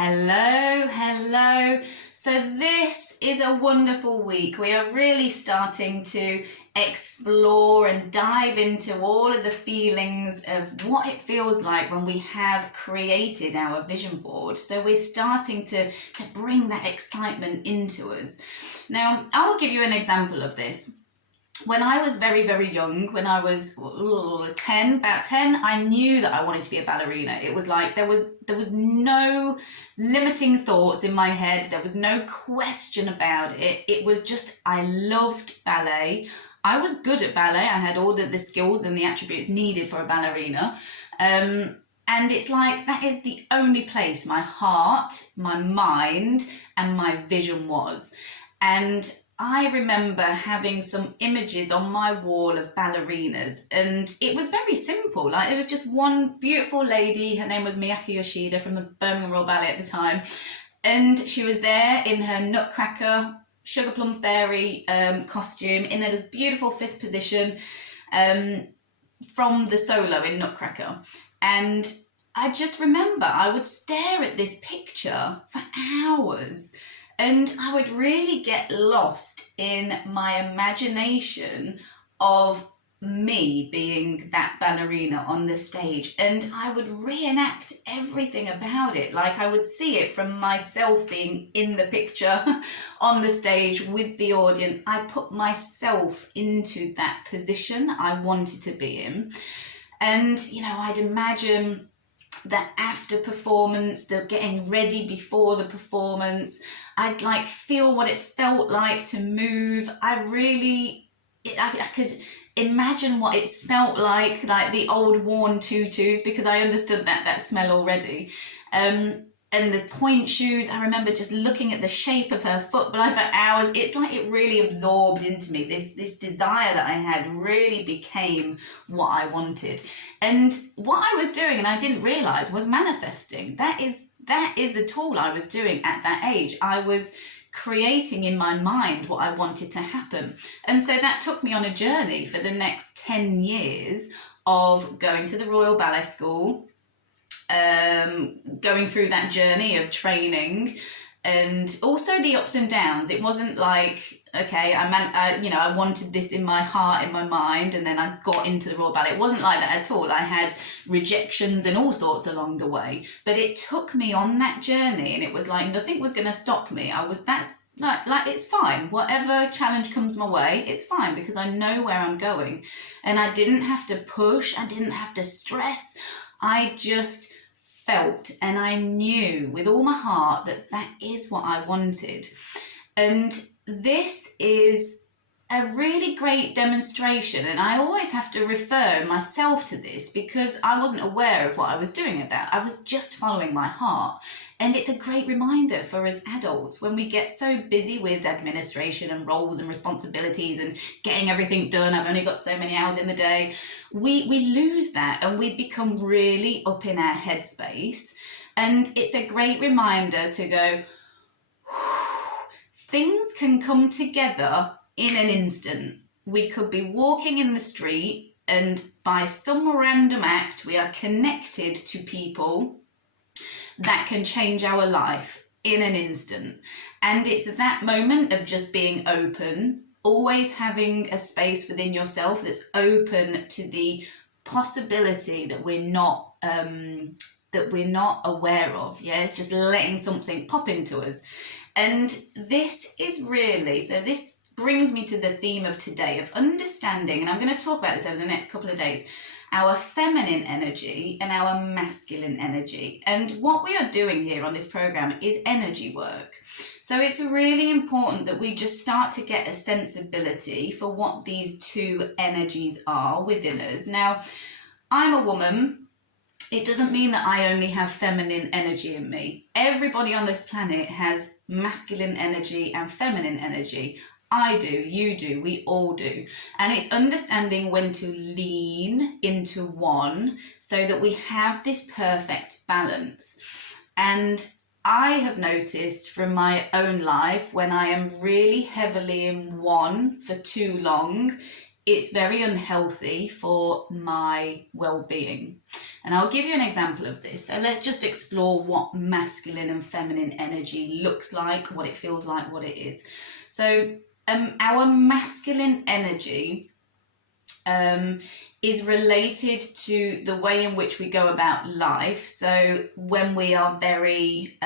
Hello, hello. So this is a wonderful week. We are really starting to explore and dive into all of the feelings of what it feels like when we have created our vision board. So we're starting to bring that excitement into us. Now, I will give you an example of this. When I was very, very young, when I was 10, about 10, I knew that I wanted to be a ballerina. It was like there was no limiting thoughts in my head. There was no question about it. It was just, I loved ballet. I was good at ballet. I had all the skills and the attributes needed for a ballerina. And it's like that is the only place my heart, my mind, and my vision was. And I remember having some images on my wall of ballerinas, and it was very simple. Like, it was just one beautiful lady. Her name was Miyako Yoshida from the Birmingham Royal Ballet at the time. And she was there in her Nutcracker Sugar Plum Fairy costume in a beautiful fifth position from the solo in Nutcracker. And I just remember I would stare at this picture for hours. And I would really get lost in my imagination of me being that ballerina on the stage. And I would reenact everything about it. Like, I would see it from myself being in the picture on the stage with the audience. I put myself into that position I wanted to be in. And, I'd imagine that after performance, the getting ready before the performance, I'd like feel what it felt like to move. I could imagine what it smelt like the old worn tutus, because I understood that smell already. And the point shoes, I remember just looking at the shape of her foot for hours. It's like it really absorbed into me. This desire that I had really became what I wanted. And what I was doing, and I didn't realize, was manifesting. That is the tool I was doing at that age. I was creating in my mind what I wanted to happen. And so that took me on a journey for the next 10 years of going to the Royal Ballet School, going through that journey of training, and also the ups and downs. It wasn't like, okay, I wanted this in my heart, in my mind, and then I got into the Royal Ballet. It wasn't like that at all. I had rejections and all sorts along the way, but it took me on that journey, and it was like nothing was going to stop me. It's fine. Whatever challenge comes my way, it's fine, because I know where I'm going. And I didn't have to push. I didn't have to stress. I just felt, and I knew with all my heart that is what I wanted. And this is a really great demonstration, and I always have to refer myself to this because I wasn't aware of what I was doing at that. I was just following my heart. And it's a great reminder for us adults when we get so busy with administration and roles and responsibilities and getting everything done. I've only got so many hours in the day. We lose that, and we become really up in our headspace. And it's a great reminder to go, things can come together in an instant. We could be walking in the street, and by some random act, we are connected to people that can change our life in an instant. And it's that moment of just being open, always having a space within yourself that's open to the possibility that we're not aware of. Yeah, it's just letting something pop into us. And this brings me to the theme of today, of understanding, and I'm going to talk about this over the next couple of days, our feminine energy and our masculine energy. And what we are doing here on this program is energy work. So it's really important that we just start to get a sensibility for what these two energies are within us. Now, I'm a woman. It doesn't mean that I only have feminine energy in me. Everybody on this planet has masculine energy and feminine energy. I do, you do, we all do. And it's understanding when to lean into one so that we have this perfect balance. And I have noticed from my own life, when I am really heavily in one for too long, it's very unhealthy for my well-being. And I'll give you an example of this. So let's just explore what masculine and feminine energy looks like, what it feels like, what it is. So our masculine energy is related to the way in which we go about life. So when we are very,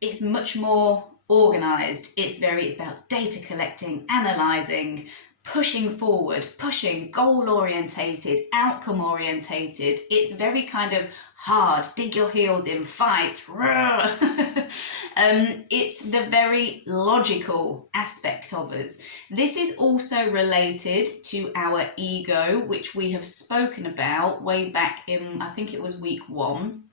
it's much more organized. It's about data collecting, analyzing, pushing forward, pushing, goal orientated, outcome orientated. It's very kind of hard, dig your heels in, fight. It's the very logical aspect of us. This is also related to our ego, which we have spoken about way back in, I think it was week 1.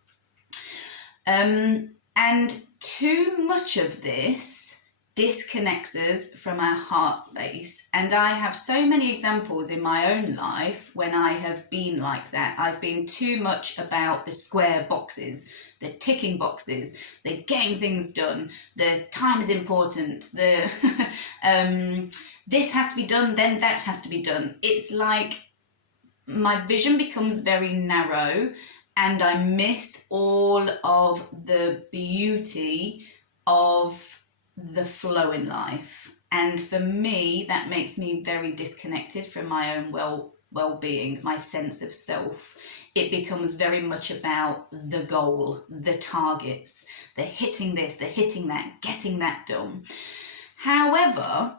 And too much of this disconnects us from our heart space. And I have so many examples in my own life when I have been like that. I've been too much about the square boxes, the ticking boxes, the getting things done, the time is important, the this has to be done, then that has to be done. It's like my vision becomes very narrow and I miss all of the beauty of the flow in life. And for me, that makes me very disconnected from my own well-being, my sense of self. It becomes very much about the goal, the targets, the hitting this, the hitting that, getting that done. However,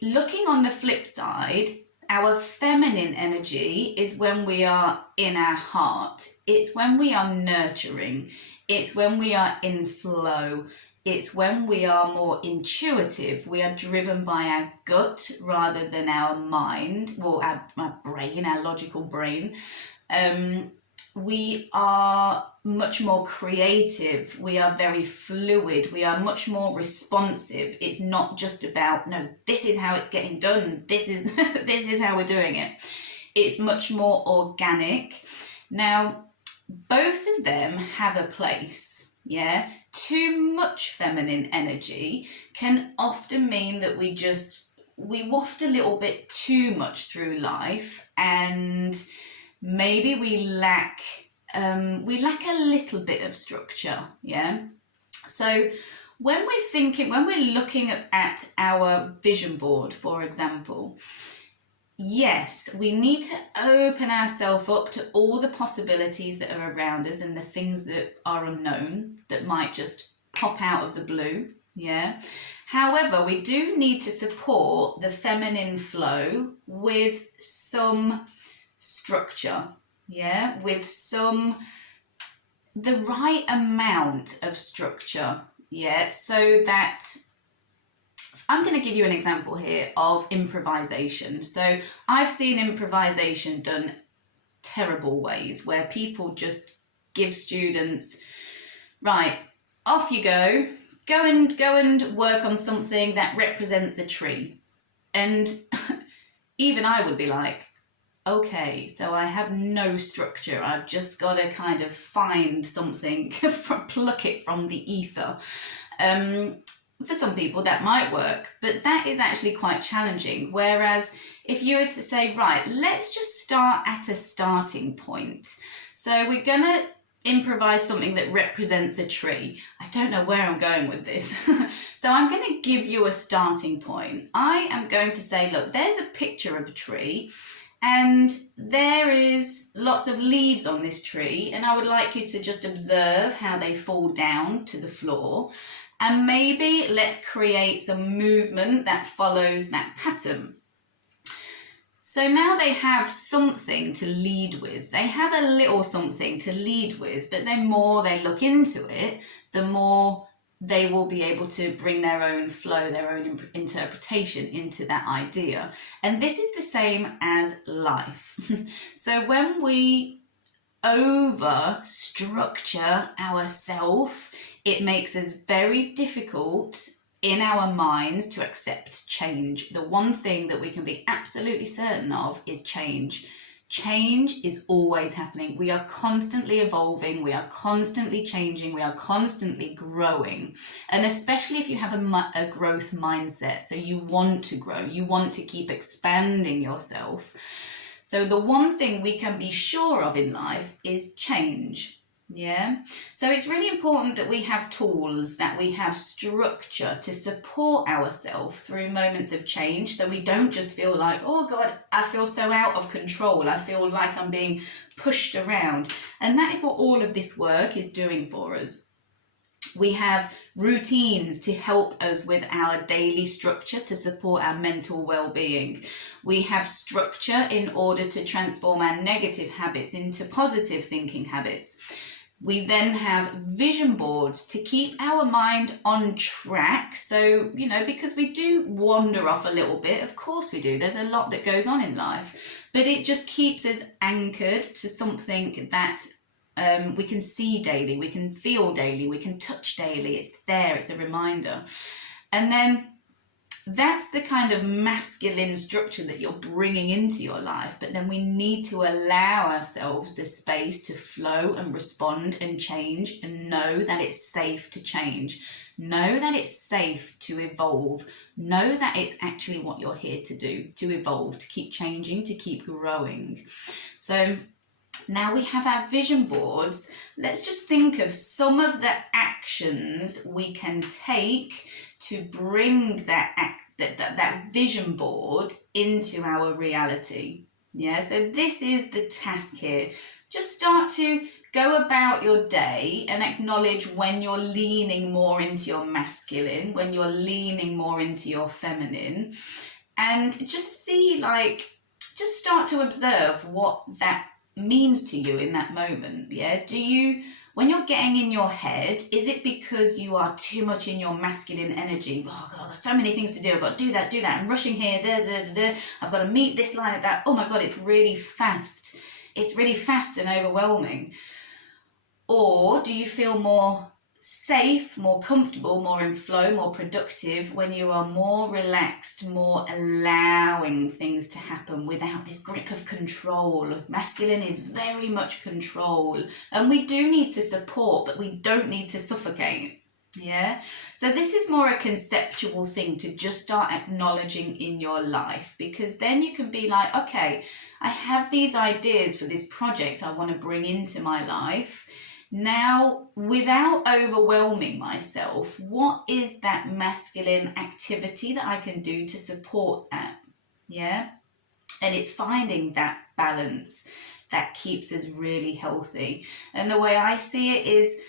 looking on the flip side, our feminine energy is when we are in our heart. It's when we are nurturing. It's when we are in flow. It's when we are more intuitive. We are driven by our gut rather than our mind, well, our brain, our logical brain. We are much more creative. We are very fluid. We are much more responsive. It's not just about, no, this is how it's getting done. This is this is how we're doing it. It's much more organic. Now, both of them have a place. Yeah, too much feminine energy can often mean that we waft a little bit too much through life, and maybe we lack a little bit of structure. Yeah, so when we're looking at our vision board, for example, yes, we need to open ourselves up to all the possibilities that are around us and the things that are unknown that might just pop out of the blue. Yeah. However, we do need to support the feminine flow with some structure. Yeah, with the right amount of structure. Yeah, so that I'm going to give you an example here of improvisation. So I've seen improvisation done terrible ways where people just give students, right, off you go and work on something that represents a tree. And even I would be like, okay, so I have no structure. I've just got to kind of find something, pluck it from the ether. For some people that might work, but that is actually quite challenging. Whereas if you were to say, right, let's just start at a starting point. So we're going to improvise something that represents a tree. I don't know where I'm going with this. So I'm going to give you a starting point. I am going to say, look, there's a picture of a tree and there is lots of leaves on this tree, and I would like you to just observe how they fall down to the floor. And maybe let's create some movement that follows that pattern. So now they have something to lead with. They have a little something to lead with, but the more they look into it, the more they will be able to bring their own flow, their own interpretation into that idea. And this is the same as life. So when we over structure ourselves, it makes us very difficult in our minds to accept change. The one thing that we can be absolutely certain of is change. Change is always happening. We are constantly evolving, we are constantly changing, we are constantly growing. And especially if you have a growth mindset, so you want to grow, you want to keep expanding yourself. So the one thing we can be sure of in life is change. Yeah, so it's really important that we have tools, that we have structure to support ourselves through moments of change, so we don't just feel like, oh God, I feel so out of control, I feel like I'm being pushed around. And that is what all of this work is doing for us. We have routines to help us with our daily structure to support our mental well-being. We have structure in order to transform our negative habits into positive thinking habits. We then have vision boards to keep our mind on track. So, because we do wander off a little bit, of course we do. There's a lot that goes on in life, but it just keeps us anchored to something that we can see daily, we can feel daily, we can touch daily. It's there, it's a reminder. And then that's the kind of masculine structure that you're bringing into your life. But then we need to allow ourselves the space to flow and respond and change, and know that it's safe to change. Know that it's safe to evolve. Know that it's actually what you're here to do, to evolve, to keep changing, to keep growing. So now we have our vision boards. Let's just think of some of the actions we can take to bring that vision board into our reality. Yeah, so this is the task here. Just start to go about your day and acknowledge when you're leaning more into your masculine, when you're leaning more into your feminine, and just see, just start to observe what that means to you in that moment. Yeah, when you're getting in your head, is it because you are too much in your masculine energy? Oh God, I've got so many things to do. I've got to do that, I'm rushing here, I've got to meet this line at that. Oh my God, it's really fast. It's really fast and overwhelming. Or do you feel more safe, more comfortable, more in flow, more productive when you are more relaxed, more allowing things to happen without this grip of control? Masculine is very much control, and we do need to support, but we don't need to suffocate. Yeah, so this is more a conceptual thing to just start acknowledging in your life, because then you can be like, okay, I have these ideas for this project I want to bring into my life. Now, without overwhelming myself, what is that masculine activity that I can do to support that? Yeah, and it's finding that balance that keeps us really healthy. And the way I see it is,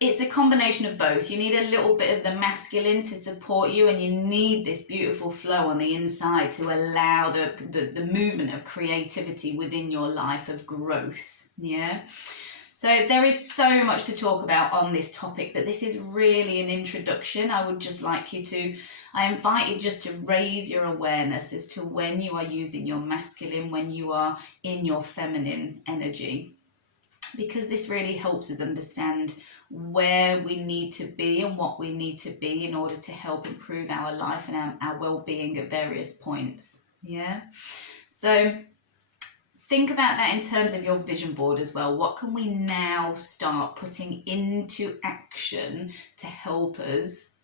it's a combination of both. You need a little bit of the masculine to support you, and you need this beautiful flow on the inside to allow the movement of creativity within your life, of growth. Yeah. So there is so much to talk about on this topic, but this is really an introduction. I invite you just to raise your awareness as to when you are using your masculine, when you are in your feminine energy, because this really helps us understand where we need to be and what we need to be in order to help improve our life and our well-being at various points. Yeah. So think about that in terms of your vision board as well. What can we now start putting into action to help us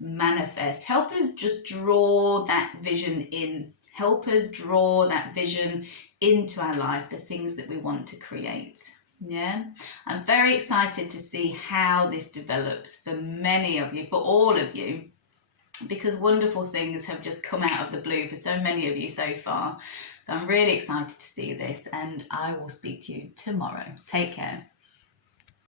manifest, help us just draw that vision in, help us draw that vision into our life, the things that we want to create? Yeah, I'm very excited to see how this develops for many of you, for all of you, because wonderful things have just come out of the blue for so many of you so far. So I'm really excited to see this, and I will speak to you tomorrow. Take care.